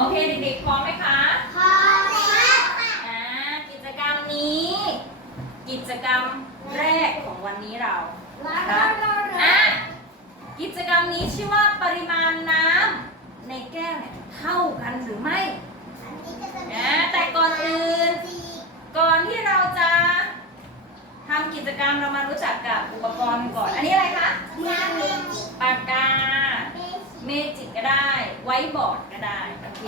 โอเคเด็กๆพร้อมไหมคะพร้อมแล้วค่ะอ่ากิจกรรมนี้ กิจกรรมแรกของวันนี้เราครับอะกิจกรรมนี้ชื่อว่าปริมาณน้ำในแก้วเนี่ยเท่ากันหรือไม่อันนี้ก็จะมีอ่าแต่ก่อนอื่นสีก่อนที่เราจะทำกิจกรรมเรามารู้จักกับอุปกรณ์ก่อน อันนี้อะไรคะน้ำ ได้ไว้บอร์ดก็ได้โอเค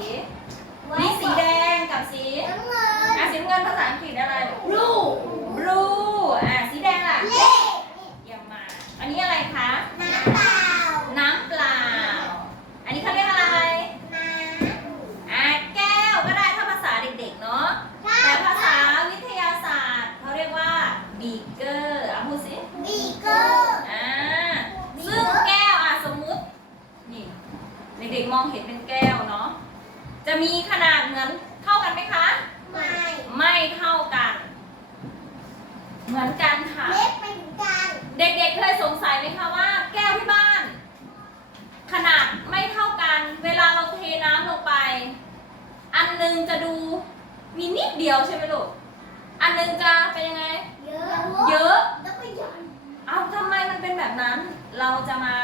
มีสีแดงกับสีน้ำเงินอะสีน้ำเงินภาษาอังกฤษอะไรลูก blue อะสีแดงล่ะเล่เยี่ยมมากอันนี้อะไรคะ น้ำเปล่า น้ำเปล่า อันนี้เขาเรียกอะไร น้อะแก้วก็ได้ถ้าภาษาเด็กๆเนาะำแต่ภาษาวิทยาศาสตร์เขาเรียกว่าบีเกอร์อะพูดสิบีเกอร์ อ่า ซึ่งแก้วอะสมมุติ นี่เด็กๆ มองเห็นเป็นแก้วเนาะ จะมีขนาดเหมือนเท่ากันไหมคะ ไม่ ไม่เท่ากัน เหมือนกันค่ะ เล็กเป็นกัน เด็กๆเคยสงสัยไหมคะว่า แก้วที่บ้าน ขนาดไม่เท่ากัน เวลาเราเทน้ำลงไป อันหนึงจะดูมีนิดเดียวใช่ไหมลูก อันหนึงจะเป็นยังไง เยอะ เยอะ แล้วก็ใหญ่เอาทำไมมันเป็นแบบนั้น เราจะมา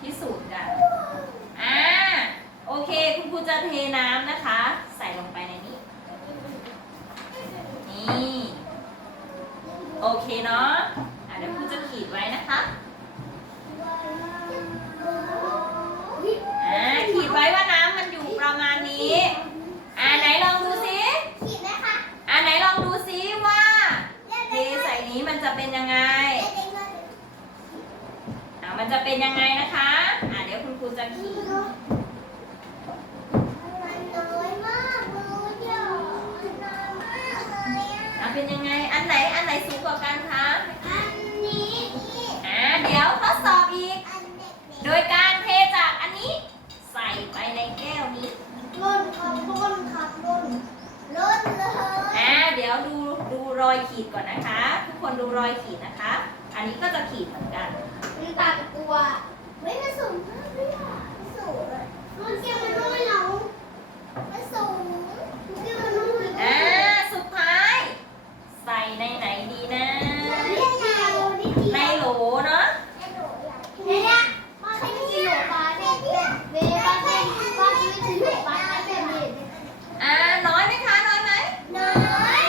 พิสูจน์กัน อ่า โอเค คุณครูจะเทน้ำนะคะ ใส่ลงไปในนี้ นี่ โอเคเนาะะเดี๋ยวครูจะขีดไว้นะคะอ่าขีดไว้ว่าน้ำมันอยู่ประมาณนี้ ขีดก่อนนะคะ ทุกคนดูรอยขีดนะคะ อันนี้ก็จะขีดเหมือนกันมันต่างตัวเฮ้ยมันสูงมากเลยอะมันสูงเลยมันเกี่ยวมันน้อยเหรอมันสูงมันเกี่ยวมันน้อย อ่า สุดท้าย ใส่ในไหนดีนะ ในโหลเนาะ เนี่ยป้าให้กินหนูปลาเนี่ยเวลาให้ป้ากินหนูปลาแบบนี้ อ่า น้อยไหมคะ น้อยไหม น้อย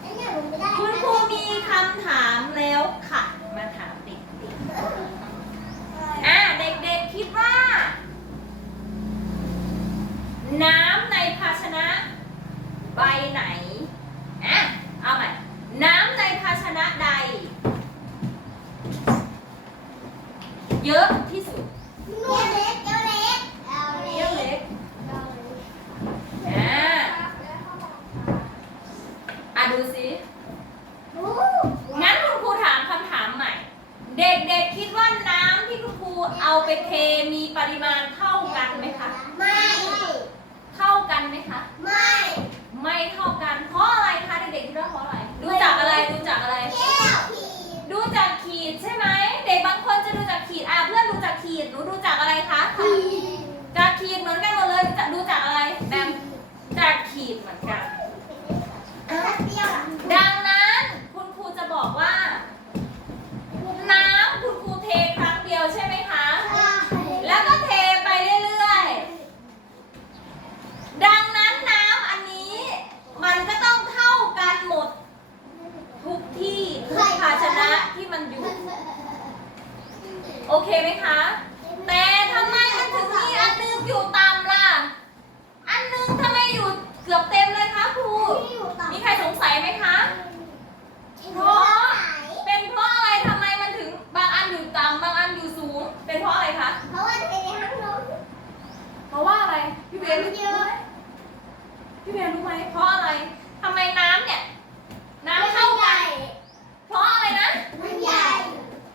ไอ้เนี่ยหนูไม่ได้ คุณครูมีคำถามแล้วค่ะ มาถามเด็กๆ อ่า เด็กๆ คิดว่า น้ำในภาชนะ ใบไหน อะ เอาใหม่ น้ำในภาชนะใด เยอะที่สุด เจ้าเล็กเจ้าเล็กเจ้า เยอะ เล็ เล็ ก ก อ่า อ่ะดูสิโอ้งั้นคุณครูถามคำถามใหม่ เด็กๆคิดว่าน้ำที่คุณครูเอาไปเทมีปริมาณเท่ากันไหมคะ ไม่ เท่ากันไหมคะ ไม่ ไม่เท่ากัน เพราะอะไรคะเด็กๆคิดว่าเพราะอะไร ดูจากอะไร ดูจากอะไรแก้วผีดูจากขีดใช่ไหม เด็กบางคนจะดูจากขีด อะเพื่อนดูจากขีด หนูดูจากอะไรคะผีจากขีดเหมือนกันหมดเลย ดูจากดูจากอะไร แบบจากขีดเหมือนกัน แล้วเปรี้ยวอะ ดังนั้นคุณครูจะบอกว่า น้ำคุณครูเทครั้งเดียวใช่ไหมคะ แล้วก็เทไปเรื่อยๆ ดังนั้นน้ำอันนี้ มันก็ต้องเท่ากันหมด ทุกที่ทุกภาชนะที่มันอยู่ โอเคไหมคะ แต่ทำไมมันถึงมีอันนึงอยู่ต่ำล่ะ อันนึงทำไมอยู่เกือบเต็มเลยคะครู มีใครสงสัยไหมคะ เพราะ เป็นเพราะอะไรทำไมมันถึงบางอันอยู่ต่ำบางอันอยู่สูง เป็นเพราะอะไรคะ เพราะว่าเทในห้องนอน เพราะว่าอะไร พี่เบ นรู้เยอะพี่เบนรู้ไหมเพราะอะไรทำไมน้ำเนี่ย น้ำเท่ากันเพราะอะไรนะ มันใหญ่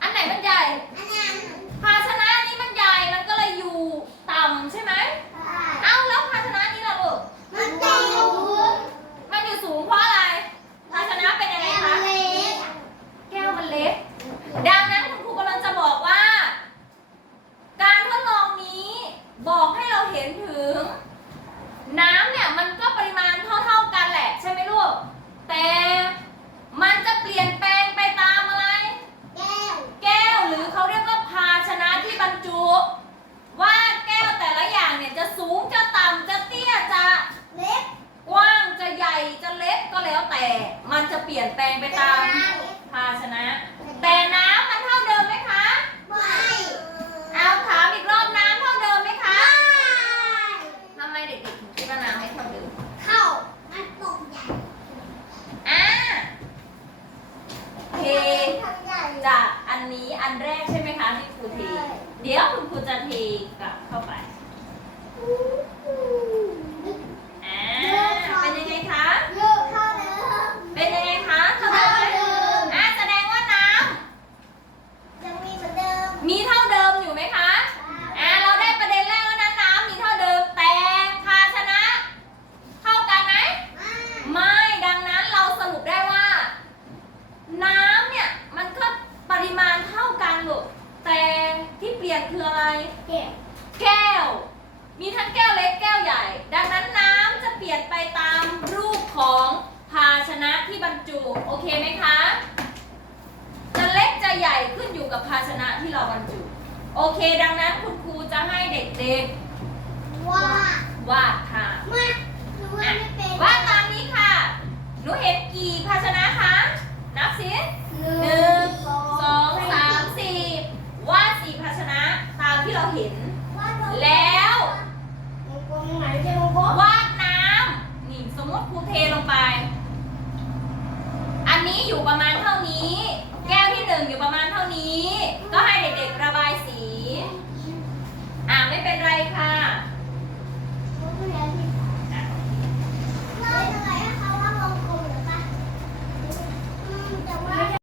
อันไหนมันใหญ่ อันนั้นภาชนะนี้มันใหญ่มันก็เลยอยู่ต่ำใช่ไหมใช่เอ้าแล้วภาชนะนี้ล่ะลูกมันเต็มมันอยู่สูงเพราะอะไร ภาชนะเป็นยังไงแก้วคะเล็กแก้วมันเล็กดังนั้นคุณครูกำลังจะบอกว่า การทดลองนี้บอกให้เราเห็นถึง ลี่ยนแปลงไปตามภาชนะ แต่น้ำมันเท่าเดิมไหมคะไม่เอาถามอีกรอบน้ำเท่าเดิมไหมคะทำไมเด็กๆถึงคิดว่าน้ำไม่เท่าเดิมเข้ามันตกใหญ่อ่าเททำใหญ่จากอันนี้อันแรกใช่ไหมคะที่ครูเทเดี๋ยวคุณครูจะเทกลับเข้าไป อ่า เป็นยังไงคะ เยอะเท่าเดิม เป็นยังไงคะเท่าเดิมไหมอ่าแสดงว่าน้ ยังมีเหมือนเดิมำมีเท่าเดิมอยู่ไหมคะ อ่า เราได้ประเด็นแรกแล้วนะน้ำมีเท่าเดิม แต่ภาชนะ เท่ากันไหม ไม่ ดังนั้นเราสรุปได้ว่า น้ำเนี่ย มันก็ปริมาณเท่ากันลูกแต่ที่เปลี่ยนคืออะไร เก็บ แก้ว มีทั้งแก้วเล็กแก้วใหญ่ ดังนั้นน้ำจะเปลี่ยนไปตามรูปของภา ชนะที่บรรจุ โอเคไหมคะ จะเล็กจะใหญ่ขึ้นอยู่กับภาชนะที่เราบรรจุ โอเค ดังนั้นคุณครูจะให้เด็กว่าๆวาดค่ะมาหนูว่าไม่เป็นวาดตามนี้ค่ะ หนูเห็นกี่ภาชนะคะ นับสิหหนึ่งสองสามสี่วาดสี่ภาชนะตามที่เราเห็น แล้ววงกลมไหนใช่วงกลมวาด